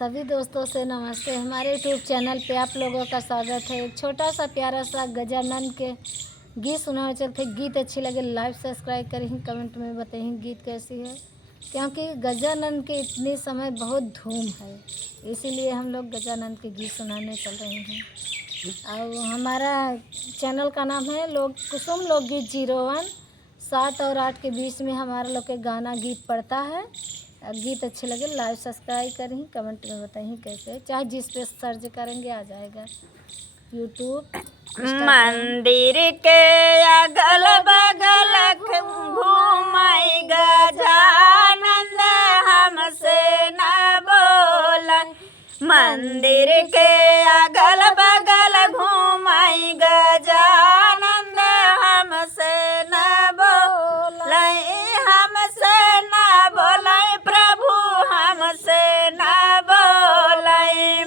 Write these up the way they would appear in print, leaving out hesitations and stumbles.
सभी दोस्तों से नमस्ते। हमारे यूट्यूब चैनल पे आप लोगों का स्वागत है। एक छोटा सा प्यारा सा गजानन के गीत सुनाने चलते। गीत अच्छी लगे लाइव सब्सक्राइब करें, कमेंट में बताएं गीत कैसी है, क्योंकि गजानन के इतने समय बहुत धूम है, इसीलिए हम लोग गजानन के गीत सुनाने चल रहे हैं। और हमारा चैनल का नाम है कुसुम लोकगीत 01। 7 और 8 के बीच में हमारा लोग के गाना गीत पड़ता है। गीत अच्छे लगे लाइव सब्सक्राइब करें, कमेंट में बताइए कैसे, चाहे जिस पे सर्च करेंगे आ जाएगा यूट्यूब। मंदिर के अगल बगल घूमाई गजानन हमसे न बोला। मंदिर के अगल बगल घूमाई गजानन हमसे न बोला। हमसे न बोला प्रभु, हमसे न बोला।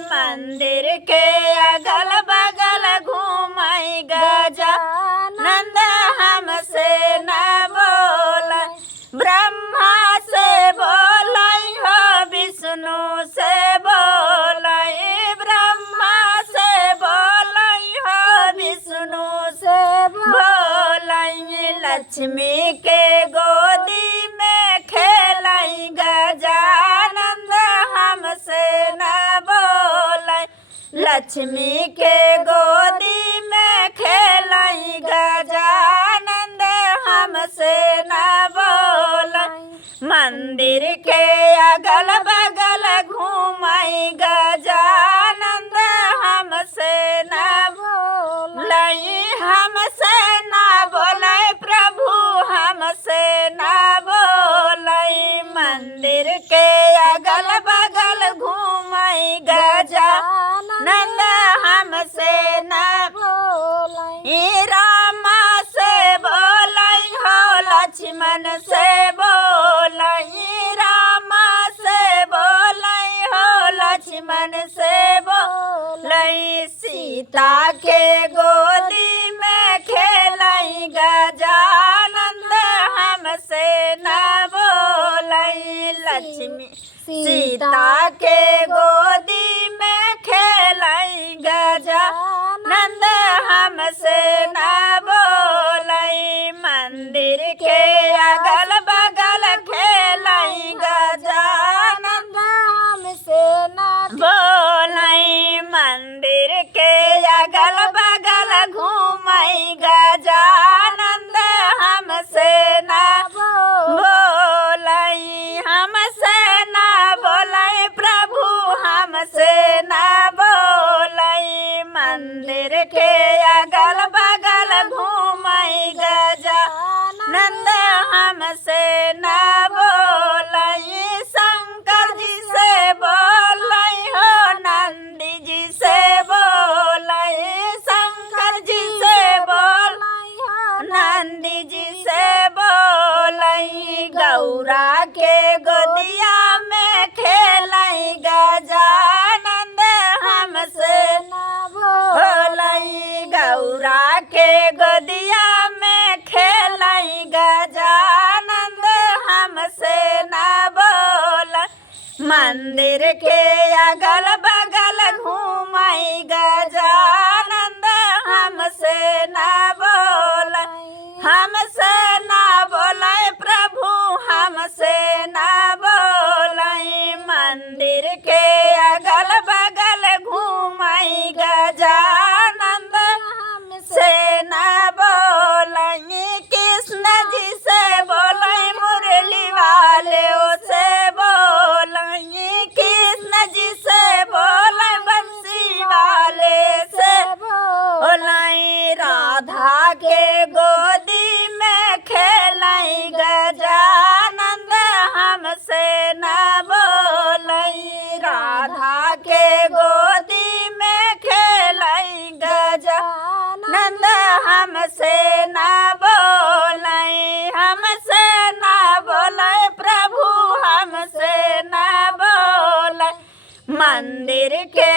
मंदिर के अगल बगल घूमाई गजानन हमसे न बोला। ब्रह्मा से बोला हो, विष्णु से बोला। ब्रह्मा से बोला हो, विष्णु से बोला। लक्ष्मी के गोदी में खेलाई गजानन हमसे न बोला। लक्ष्मी के गोदी में खेलाई गजानन हमसे न बोला। मंदिर के अगल बगल घूमाई गजानन हमसे न बोला। हमसे न बोला प्रभु, हमसे न बोला। मंदिर के अगल बगल घूमाई गजानन हमसे न बोला। रामा से बोला हो, लक्ष्मण से बोला। रामा से बोला हो, लक्ष्मण से बोला। सीता के गोदी में खेलाई गजानन हमसे न बोला। लक्ष्मी सीता के गोदी में खेलाई गजानन हमसे न बोला। मंदिर के अगल बगल खेलाई गजानन हमसे न बोला। मंदिर के अगल बगल घूमाई गजानन हमसे न बोला। हमसे न बोला प्रभु, हमसे न बोला। मंदिर के अगल बगल घूमाई गजानन हमसे न बोला। शंकर जी से बोला हो, नंदी जी से बोला। शंकर जी से बोला हो, नंदी जी से बोला। गौरा के गोदिया में खेलाई गजानन हमसे न बोला। गौरा के गोदिया में खेलाई गजानन हमसे न बोला। मंदिर के अगल बगल घूमाई गजानन हमसे न बोला। हमसे न बोला प्रभु, हमसे न बोला। मंदिर के अगल बगल घूमाई गजानन हमसे न बोला। कृष्ण जी से बोला, मुरली वाले से बोला। कृष्ण जी से बोला, बंसी वाले से बोला। राधा के गोदी में खेलाई गजानन हमसे न बोला। राधा के गोदी में खेलाई गजानन हमसे न बोला। हमसे न बोला प्रभु, हमसे न बोला। मंदिर के